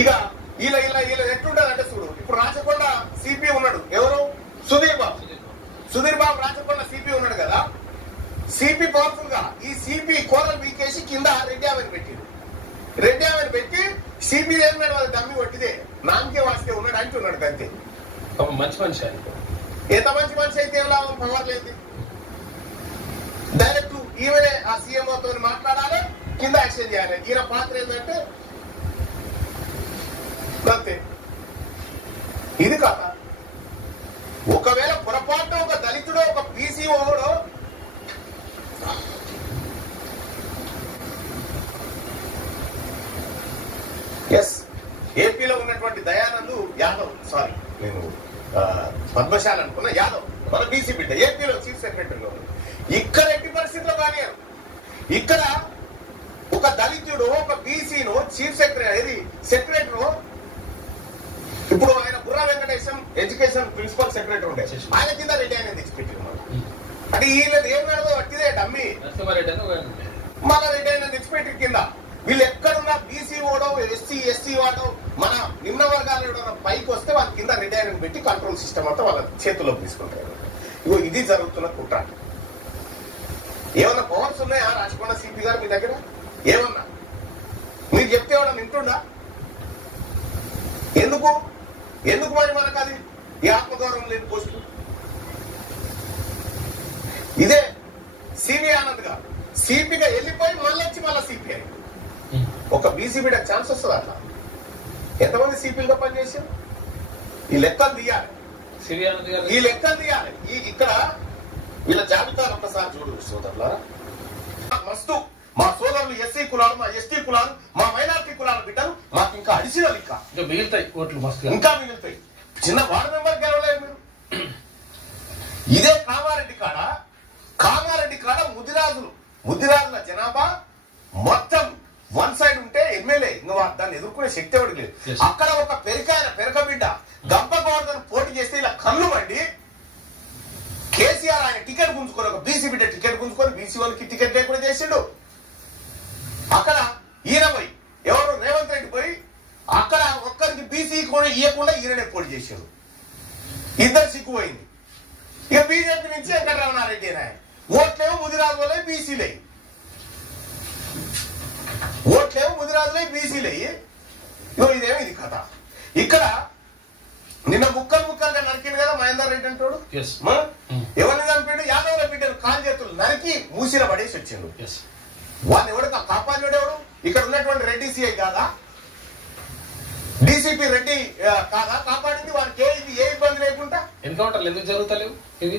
ఇక వీళ్ళ ఎట్లుంటది అంటే చూడు, ఇప్పుడు రాచకొండ సిపి ఉన్నాడు, ఎవరు? సుధీర్ బాబు రాచకొండ సిపి ఉన్నాడు కదా. సిపి పవర్ఫుల్ గా ఈ సిపి కోరలు వీకేసి కింద రెడ్డి ఆమెను పెట్టి సిపి ఏమన్నాడు, అది దమ్మి కొట్టిదే నామకే వాస్తే ఉన్నాడు అంటున్నాడు అంతే. మంచి మనిషి ఆయన, ఎంత మంచి మనిషి అయితే ఏం లాభం, పవర్ లేదు. డైరెక్ట్ ఈమెనే ఆ సీఎంఓతో మాట్లాడాలి, కింద యాక్షన్ చేయాలి. ఈయన పాత్ర ఏంటంటే అంతే. ఇది కథ. ఒకవేళ పొరపాటు ఒక దళితుడో ఒక బీసీ ఓడో ఏపీలో ఉన్నటువంటి దయానంద్ యాదవ్, సారీ నేను పద్మశాల అనుకున్నా, యాదవ్ మన బీసీ బిడ్డ, ఏపీలో చీఫ్ సెక్రటరీలో. ఇక్కడ ఎట్టి పరిస్థితిలో కానీ ఇక్కడ ఒక దళితుడు ఒక బీసీను చీఫ్ సెక్రటరీ ఇప్పుడు ఆయన Burra Venkatesham education principal secretary ఉండే, ఆయన కింద రెడ్డి ఆయన తెచ్చిపెట్టినారు. అంటే వీళ్ళది ఏం నడదో అట్టిదే డమ్మి, మళ్ళా రెడ్డి ఆయన తెచ్చిపెట్టి కింద. వీళ్ళు ఎక్కడున్నా బీసీ ఓడో ఎస్సీ ఎస్టీ వాడో మన నిమ్న వర్గాలు పైకి వస్తే వాళ్ళ కింద రెడ్డి ఆయన పెట్టి కంట్రోల్ సిస్టమ్ అంతా వాళ్ళ చేతుల్లోకి తీసుకుంటారు. ఇగో ఇది జరుగుతున్న కుట్ర. ఏమన్నా పవర్స్ ఉన్నాయా రాచకొండ సిపి గారు మీ దగ్గర? ఏమన్నా మీరు చెప్తే ఎవడన్నా వింటుండా? ఎందుకు మరి మనకు అది ఈ ఆత్మగౌరవం లేని పోస్టు? ఇదే సివి ఆనంద్ గారు సిపిగా వెళ్ళిపోయి మళ్ళీ సిపి అయింది. ఒక బీసీ బిడ్డ ఛాన్స్ వస్తుంది అట్లా? ఎంతమంది సిపిలుగా పనిచేసారు? ఈ లెక్కలు తీయాలి, ఇక్కడ వీళ్ళ జాబితాలు ఒక్కసారి చూడు సోదరులారా. మస్తు మా సోదరులు ఎస్సీ కులాలు, మా ఎస్టీ కులాలు, మా మైనార్టీ కులాల బిడ్డలు మాకు ఇంకా అడిషనల్ ఇంకా మిగులుతాయి ఓట్లు, మస్తు ఇంకా మిగులుతాయి. చిన్న వార్డు మెంబర్ గెలవలేదు మీరు. ఇదే కామారెడ్డి కాడ ముదిరాజుల జనాభా మొత్తం వన్ సైడ్ ఉంటే ఎమ్మెల్యే ఇంకా దాన్ని ఎదుర్కొనే శక్తి ఎవరికి లేదు. అక్కడ ఒక పెరక బిడ్డ గంపగౌడను పోటీ చేస్తే ఇలా కళ్ళు మండి కేసీఆర్ ఆయన టికెట్ గుంజుకొని, ఒక బీసీ బిడ్డ టికెట్ గుంజుకొని బీసీ వాళ్ళకి టికెట్ లేకుండా చేసిండు. అక్కడ ఈయన పోయి ఎవరు రేవంత్ రెడ్డి పోయి అక్కడ ఒక్కరికి బీసీ కూడా ఇవ్వకుండా ఈయననే పోటీ చేశాడు. ఇద్దరు సిక్కుపోయింది. ఇక బీజేపీ నుంచి వెంకటరమణారెడ్డి ఆయన ఓట్లేమో ముదిరాజులే బీసీలే, ఇదేమో ఇది కథ. ఇక్కడ నిన్న ముక్కలుగా నరికిండు కదా మహేందర్ రెడ్డి అంటాడు. ఎవరిని చంపాడు? యాదవుల బిడ్డలు కాలు చేతులు నరికి మూసిన పడేసి వచ్చిండు. వాడిని ఎవడు కాపాడాడు? ఎవడు? ఇక్కడ ఉన్నటువంటి రెడ్డి సిఐ కాదా, డీసీపీ రెడ్డి కాదా కాపాడింది? వారికి ఏ ఇబ్బంది లేకుండా ఎన్కౌంటర్లు ఎందుకు జరుగుతలేవు? ఇవి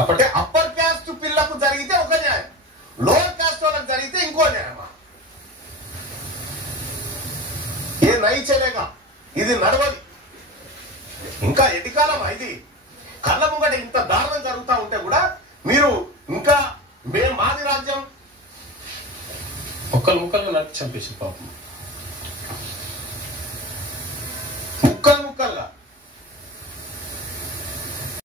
అప్పటి అప్పర్ క్యాస్ట్ పిల్లకు జరిగితే ఒక న్యాయం, లోవర్ క్యాస్ట్ వాళ్ళకి జరిగితే ఇంకో న్యాయమా? ఏ నైచలేగా ఇది నడవది. ఇంకా ఎటికాలం ఇది కళ్ళ ముంగట ఇంత దారుణం జరుగుతూ ఉంటే కూడా మీరు ఇంకా మాది రాజ్యం ముక్కలుగా నరికి చంపేసి పాపం.